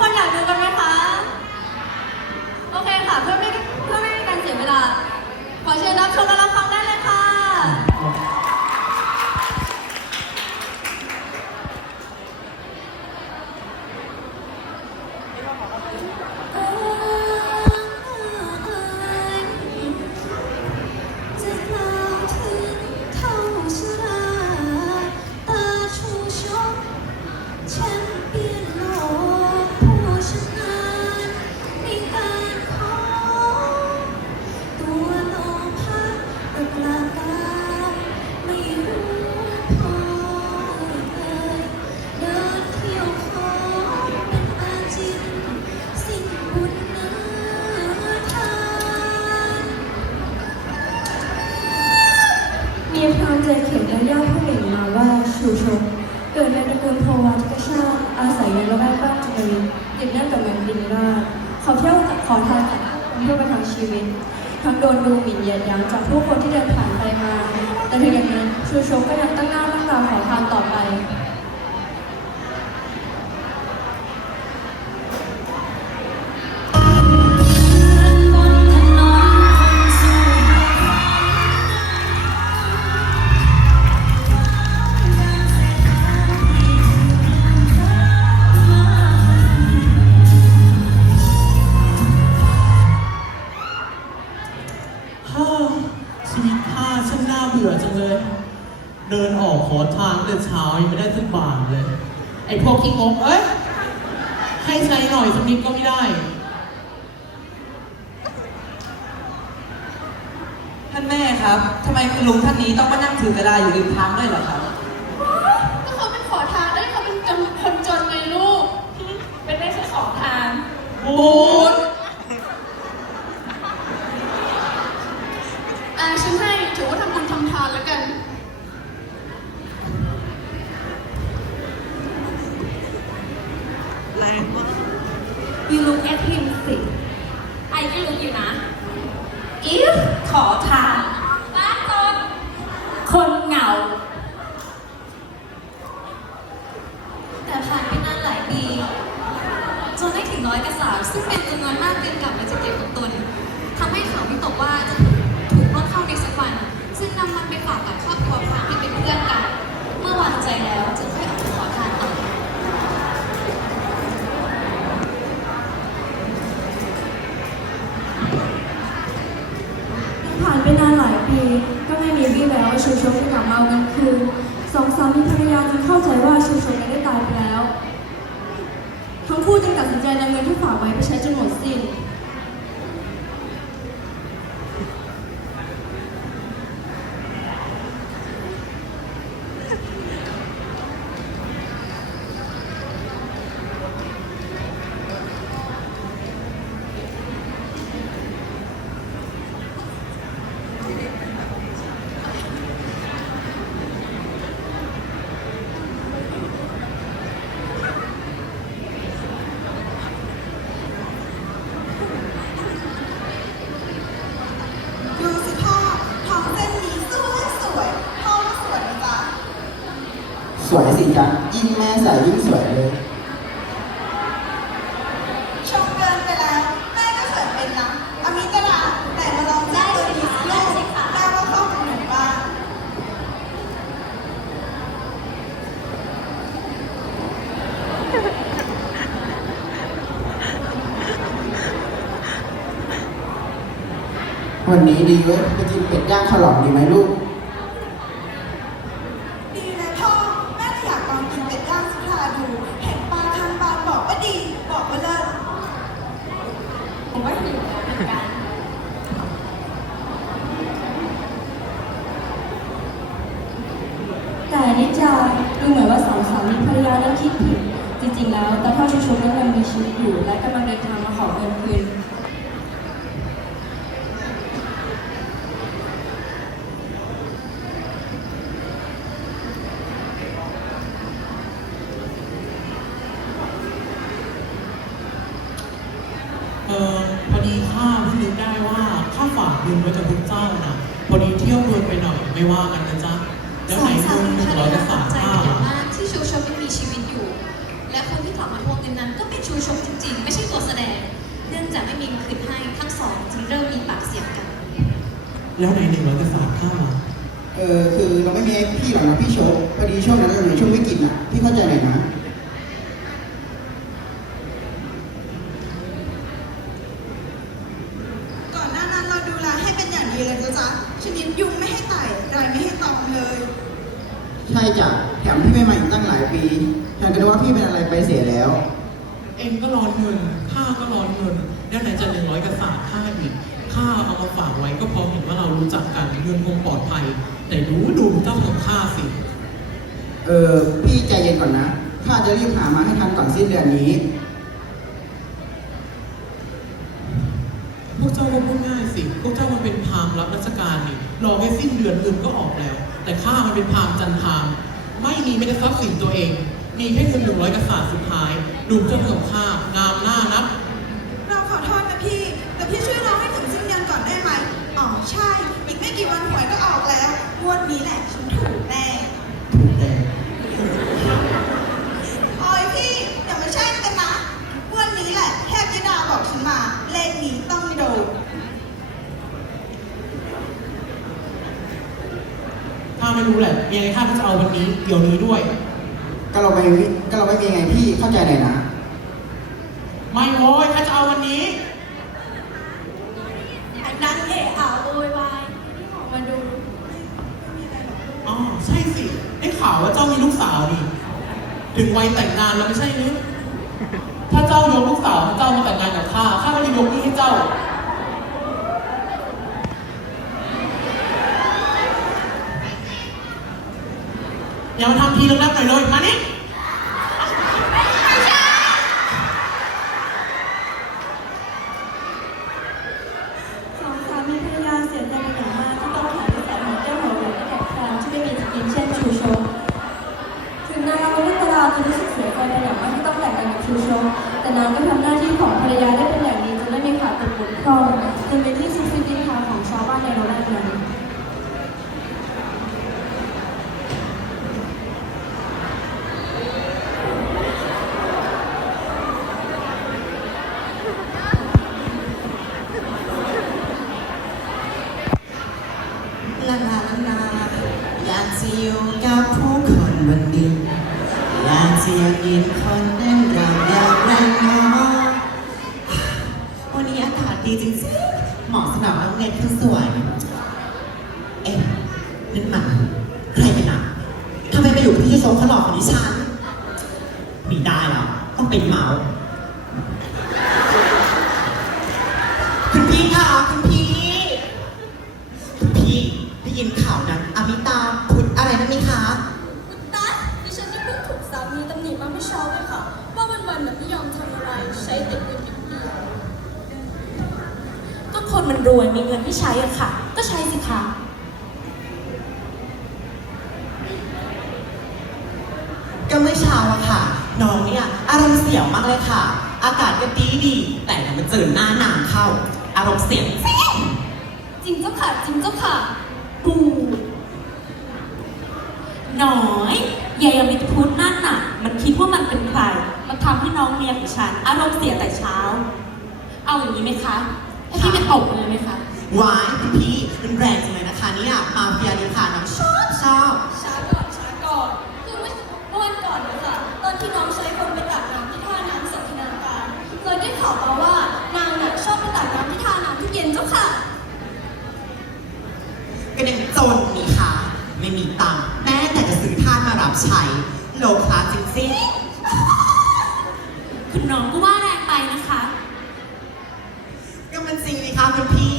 คนอยากดูกันไหมคะ โอเคค่ะ เพื่อไม่เพื่อไม่ให้การเสียเวลา ขอเชิญรับชมกัน เกิดในตระกูลโพวัตกชาติอาศัยในละแวกบ้านจุลินติดแน่นกับเมืองดินราเขาเที่ยวขอทานจากผู้คนเพื่อประทังชีวิต ทั้งโดนดูหมิ่นเหยียดหยามจากผู้คนที่เดินผ่านไปมา แต่ถึงอย่างนั้นชูชกก็ยังตั้งหน้าตั้งตาขอทานต่อไป เบื่อจังเลย เดินออกขอทานแต่เช้ายังไม่ได้สักบาทเลย ไอ้พวกขี้งกเอ้ยให้ใช้หน่อยสักนิดก็ไม่ได้ ท่านแม่ครับทำไมคุณลุงท่านนี้ต้องมานั่งถือกระดาษอยู่ริมทางด้วยเหรอครับ ก็เขาเป็นขอทานได้เขาเป็นจนคนจนไงลูก เป็นได้แค่ขอทาน บูด อ่าฉันให้ถือว่าทำบุญทำทานแล้วกัน You look at him สิไอ้ก็รู้อยู่นะ if ขอทาน ชูชกจะกลับมาเอานั้นคืนสองสามีภรรยาจึงเข้าใจว่าชูชกนั้นได้ตายไปแล้ว ทั้งคู่จึงตัดสินใจนำเงินที่ฝากไว้ไปใช้จนหมดสิ้น ดูสิพ่อท้องเส้นนี้สวยสวย พ่อก็สวยนะจ๊ะ สวยสิจ๊ะยิ่งแม่ ใส่ยิ่งสวยเลย ชมเกินไปแล้ว แม่ก็เขินเป็นนะอามิตราแต่มาลองได้ตัวนี้สิลูกแม่ว่าเข้ากับหนูบ้างวันนี้ดีเว้ยไปกินเป็ดย่างฉลองดีไหมลูก บุณด้วยกันคุกเจ้านะพอดีเที่ยวรอยไปหน่อยไม่ว่ากันนะจ๊ะแล้วไหนบุญหลร้อยจะฝากข้าวที่ชูชกยังมีชีวิตอยู่ และคนที่กลับมาทวงเงินนั้น ก็เป็นชูชกจริงๆ ไม่ใช่ตัวแสดง เนื่องจากไม่มีคืนให้ทั้งสองจึงเริ่มมีปากเสียงกัน แล้วไหนหนึ่งร้อยจะฝากข้าวมาเออคือเราไม่มีพี่หรอกนะพี่ชคพอดีช่วงนั้นเราอยู่ช่วงวิกฤตอะพี่เข้าใจไหมนะ ใช่จ้ะแถมพี่ไม่มาอีกตั้งหลายปีฉันก็นึกว่าพี่เป็นอะไรไปเสียแล้ว เอ็มก็ร้อนเงินข้าก็ร้อนเงินแล้วไหนจะหนึ่งร้อยกระสาบข้าอีกข้าเอามาฝากไว้ก็เพอเห็นว่าเรารู้จักกันเงินคงปลอดภัย แต่ดูดูเจ้าของข้าสิ เออพี่ใจเย็นก่อนนะข้าจะรีบหามาให้ทันก่อนสิ้นเดือนนี้ พวกเจ้าก็พูดง่าย สิพระเจ้ามันเป็นพามรับราชการนี่รอแค่สิ้นเดือนเงินก็ออกแล้ว แต่ข้ามันเป็นพามจันทามไม่มีไม่ได้ทรัพย์สินตัวเอง มีแค่เงินหนึ่งร้อยกระสาสุดท้าย ดูเจ้าของข้างามหน้านับ เราขอโทษนะพี่ แต่พี่ช่วยเราให้ถึงสิ้นเดือนก่อนได้ไหมอ๋อใช่ อีกไม่กี่วันหวยก็ออกแล้วงวดนี้แหละฉันถูกแน่ แต่ โอ้ยพี่อย่ามาใช่กันนะงวันนี้แหละเทพยดาบอกฉันมา เลขนี้ต้องโดน ข้าไม่รู้แหละยังไงข้าก็จะเอาวันนี้เดี๋ยวนี้ด้วย ก็เราไม่มีก็เราไม่มีไงพี่เข้าใจหน่อยนะ ไม่โว้ยข้าจะเอาวันนี้ นั่งเอะอะโวยวายที่ออกมาดู อ๋อใช่สิได้ข่าวว่าเจ้ามีลูกสาวนี่ ถึงวัยแต่งงานแล้วไม่ใช่หรือถ้าเจ้ายกลูกสาวของเจ้ามาแต่งงานกับข้าข้าก็จะยกนี้ให้เจ้า อย่ามาทำทีละนักหน่อยเลยมานี่สองสามีภรรยาเสียใจเป็นอย่างขายนิสัยของเจ้าหัวเหลืองให้แก่พรามที่ไม่มีจะกินเช่นชูชกถึงนางอมฤตราจะรู้สึกเสียใจเป็นอย่างมากที่ต้องแต่งงานกับชูชกแต่นางก็ทำหน้าที่ของภรรยาได้เป็นอย่างดีจนไม่มีขาดตกบกพร่องจนเป็นที่ซุบซิบดินทาของชาวบ้านในระแวกนั้น ลาลาลาลา อยู่กับผู้คนวันหนึ่งอยากจะอยากเห็นคนเต้นรำอย่างไรเนาวันนี้อากาศดีจริงๆเหมาะสำหรับนักเรียนผู้สวย เอ๊ะนั่นมันใครกันอะทำไมมาอยู่กับพี่โชว์เขาหลอกของดิฉันไมีได้หรอกต้องเป็นเมาส์ คนมันรวยมีเงินที่ใช้อะค่ะ ก็ใช้สิคะก็เมื่อเช้าอะค่ะ น้องเนี่ยอารมณ์เสียมากเลยค่ะ อากาศก็ดีดีๆแต่ถ้ามันเจอหน้าหนาวเข้า อารมณ์เสียจริงจริงเจ้าค่ะจริงเจ้าค่ะปูน้อยยายมิตรพุทธนั่นน่ะ มันคิดว่ามันเป็นใคร มันทำให้น้องเมียของฉัน อารมณ์เสียแต่เช้า เอาอย่างนี้ไหมคะ ให้พี่ไปตบเลยไหมคะวายคุณพี่มันแรงจังเลยนะคะเนี่ยมาเฟียเลยค่ะน้องชอบชอบช้าก่อนช้าก่อนคือเมื่อเมื่อวันก่อนนะคะตอนที่น้องใช้คนไปตักน้ำที่ท่าน้ำสันทนาการเคยได้ข่าวมาว่านางน่ะชอบไปตักน้ำที่ท่าน้ำทุกเย็นเจ้าค่ะ ก็ยังจนนี่ค่ะ ไม่มีตังค์แม้แต่จะซื้อท่านมารับใช้โลคลาสจริงๆ คุณน้องก็ว่าแรงไปนะคะ ก็มันจริงนี่คะคุณพี่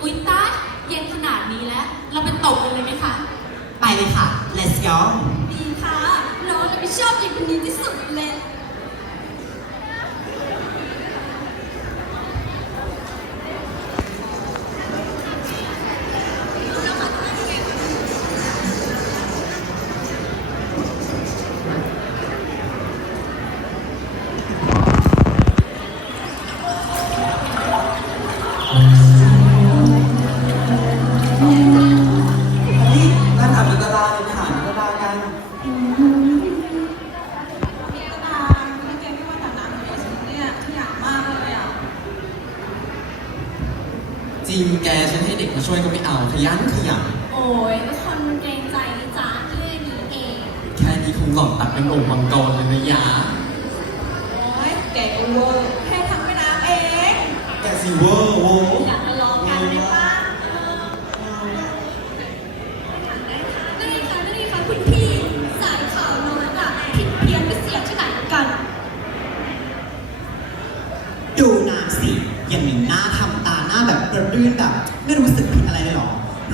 อุ๊ยตายเย็นขนาดนี้แล้ว เราไปตบกันเลยไหมคะ ไปเลยค่ะ let's go ดีค่ ให้เด็กมาช่วยก็ไม่เอาขยันขยันโอ้ยก็คนมันเกรงใจนี่จ้าแค่นี้เอง แค่นี้คงหล่อนตัดเป็นองค์มังกรเลยนะยาโอ้ยแกก็เวอร์แค่ทำแม่น้ำเอง แกสิเวอร์โว้ อยาก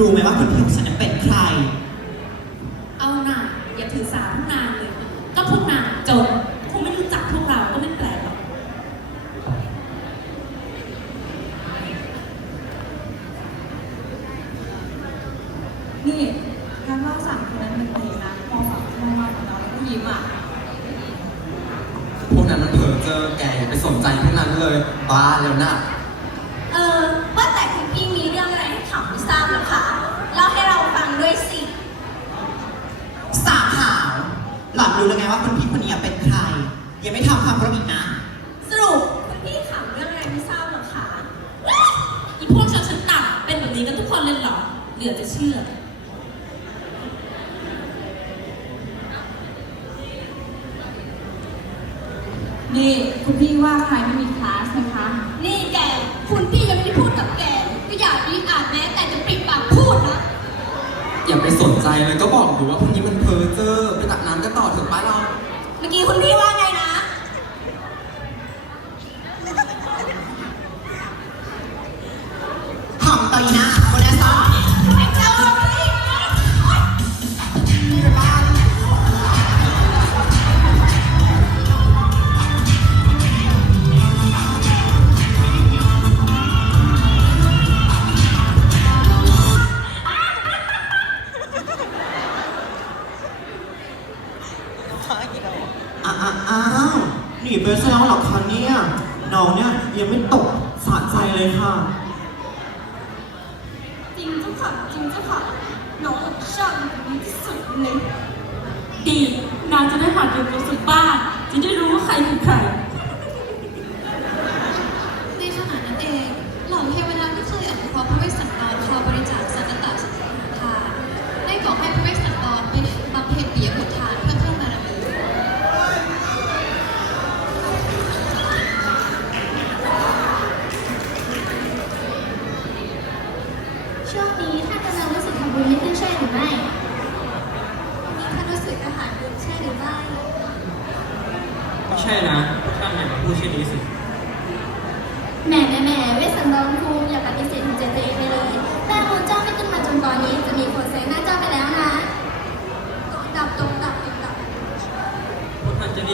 รอรู้ไหมว่าคุณพี่ของฉันนั้นเป็นใคร เอาหน่าอย่าถือสาพวกนางเลย ก็พวกนางจนคงไม่รู้จักพวกเราก็ไม่แปลกหรอกนี่การว่าสามคนนั้นมันดีนะมองฝั่งที่มากของเราแล้วก็ยิ้มอะพวกนั้นมันเผลอเจอแกอย่าไปสนใจพวกนั้นเลย บ้าแล้วนะ เออว่าแต่คุณพี่มีเรื่องอะไรให้ขำไม่ทราบเหรอคะเล่าให้เราฟังด้วยสิ สามหาว หล่อนรู้แล้วไงว่าคุณพี่คนนี้เป็นใคร ยังไม่ทำความรู้อีกนะ สรุปคุณพี่ขำเรื่องอะไรไม่ทราบเหรอคะ อีพวกชนชั้นต่ำเป็ นแบบนี้กันทุกคนเลยเหรอ เหลือจะเชื่อ นี่คุณพี่ว่าใครไม่มีคลาสนะคะ นี่แก คุณพี่ยังไม่ได้พูดกับแกก็อย่าดีอาจแม้แต่จะปิดปากพูดนะ อย่าไปสนใจเลยก็บอกอยู่ว่าพวกนี้มันเพ้อเจอไปตักน้ำกันต่อเถอะป้าเรา เมื่อกี้คุณพี่ว่าไงนะ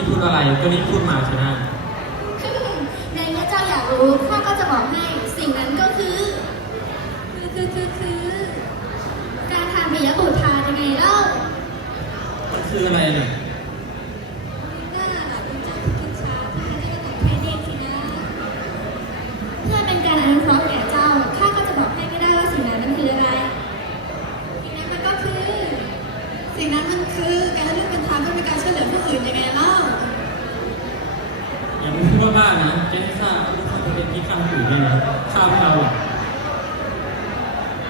พูดอะไรก็รีบพูดมาเถอะนะ ในเมื่อเจ้าอยากรู้ข้าก็จะบอกให้สิ่งนั้นก็คือ คือคือคือคือการทานปิยบุตรทานยังไงเล่ามันคืออะไรเนี่ย อย่ามาพูดว่าบ้านะจะให้ข้าลูกข้าจะเป็นที่ข้าอยู่เนี่ยนะข้าไม่เอาหรอก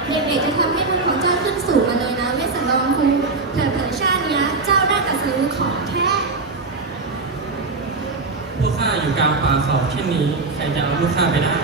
เด็กๆจะทำให้มันของเจ้าขึ้นสูงมาเลยนะเวสสันดรคุงเผยๆชาติเนี้ยเจ้าได้แต่ซื้อของแท้พวกข้าอยู่กลางป่าเขาเช่นนี้ ใครจะเอาลูกข้าไปได้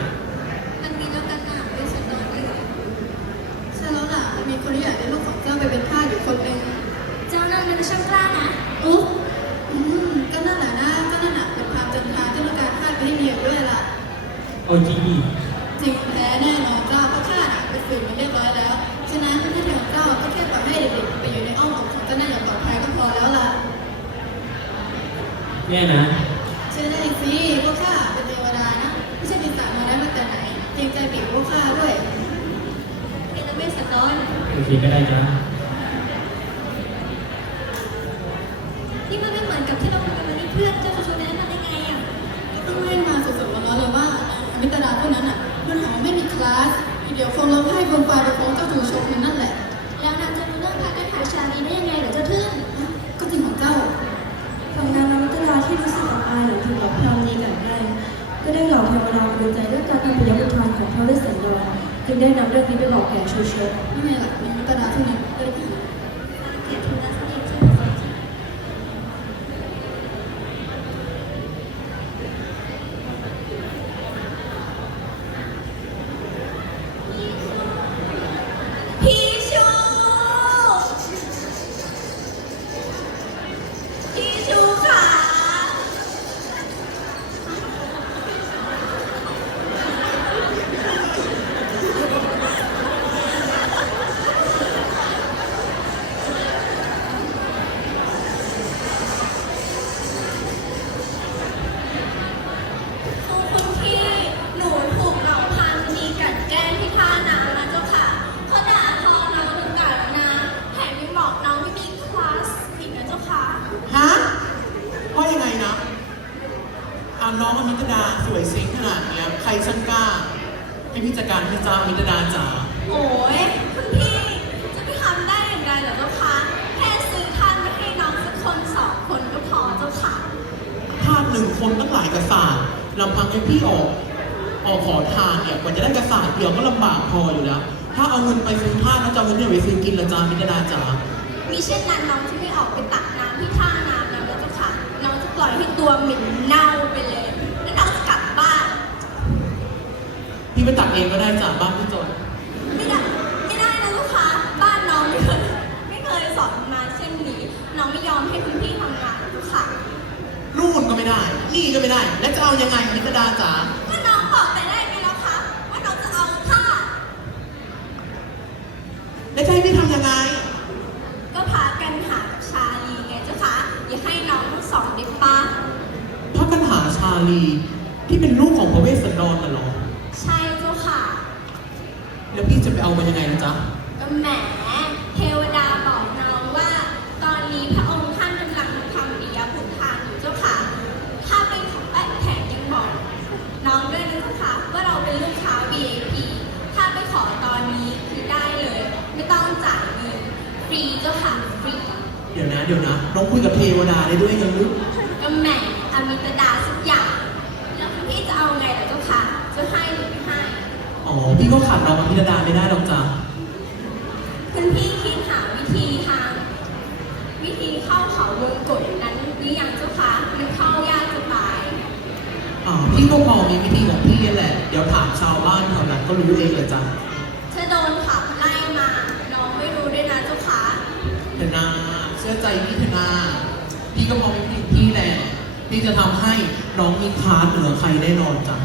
แน่นะเชื่อได้สิพวกข้าเป็นเทวดานะไม่ใช่ปีศาจมาได้มาแต่ไหนจริงใจปีกพวกข้าด้วยเป็นเวสสันดรโอเคก็ได้จ้า ที่รู้สึกอับอายหลังถูกหลอกพราวนี้กันได้ก็ได้เหล่าเทวดามาดูใจด้วยการทำพยาบุทานของพระฤาษีสันดรจึงได้นำเรื่องนี้ไปบอกแก่ชูชกนี่ไงล่ะมีมิตนาที่นี่เกิดอีก หนึ่งคนตั้งหลายกระสานลำพังให้พี่ออกออกขอทานเนี่ยกว่าจะได้กระสานเดียวก็ลำบากพออยู่แล้ว ถ้าเอาเงินไปซื้อผ้าแล้วจะเอาเงินที่ไหนไปซื้อกินละจ้าอมิตดาจ๋ามิเช่นนั้นน้องจะไม่ออกไปตักน้ำที่ท่าน้ำแล้วนะเจ้าค่ะน้องจะปล่อยให้ตัวเหม็นเน่าไปเลย แล้วน้องจะกลับบ้าน พี่ไปตักเองก็ได้จ้าบ้านพี่จน นู่นก็ไม่ได้ นี่ก็ไม่ได้ แล้วจะเอายังไงอมิตดาจ๋าก็น้องบอกแต่ได้ไหมแล้วคะว่าน้องจะเอาท่าแล้วจะให้พี่ทำยังไง ก็พากันหาชาลีไงเจ้าคะอย่าให้น้องทั้งสองได้ปะพระกันหาชาลี ที่เป็นลูกของพระเวสสันดรน่ะเหรอ ใช่เจ้าค่ะ แล้วพี่จะไปเอามันยังไงนะจ๊ะ ก็แหมเทวดาบอกน้องว่า ตอนนี้พระองค์ท่านกำลังทำปิยบุตรทานอยู่เจ้าค่ะ ถ้าเป็นของแปะแถมยังบอก น้องด้วยนะเจ้าค่ะว่าเราเป็นลูกค้า VIP ถ้าไปขอตอนนี้คือได้เลย ไม่ต้องจ่ายเงินฟรีเจ้าค่ะฟรี เดี๋ยวนะเดี๋ยวนะน้องคุยกับเทวดาได้ด้วยยังลูกก็แหมอมิตดาสักอย่างแล้วคุณพี่จะเอาไงล่ะเจ้าค่ะจะให้หรือไม่ให้อ๋อพี่ก็ขัดน้องอภิรดาไม่ได้หรอกจ้ะคุณพี่คิดหาวิธีทางวิธีเข้าเขาวงกฏนั้นหรือยังเจ้าคะมันเข้ายากจะตายอ๋อพี่ก็พอมีวิธีของพี่แหละ เดี๋ยวถามชาวบ้านแถวนั้นก็รู้เองเลยจ้ะ ถ้าโดนขับไล่มา น้องไม่รู้ด้วยนะเจ้าคะ เถอะนาเชื่อใจพี่เถอะนา พี่ก็มอมีวิธีของพี่แหละที่จะทำให้น้องมีคลาสเหนือใครแน่นอนจ้ะ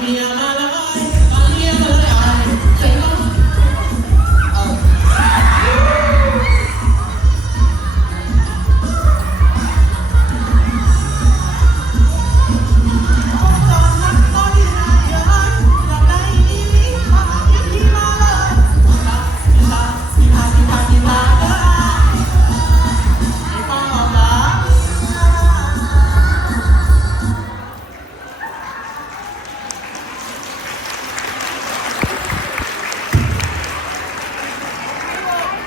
Miami.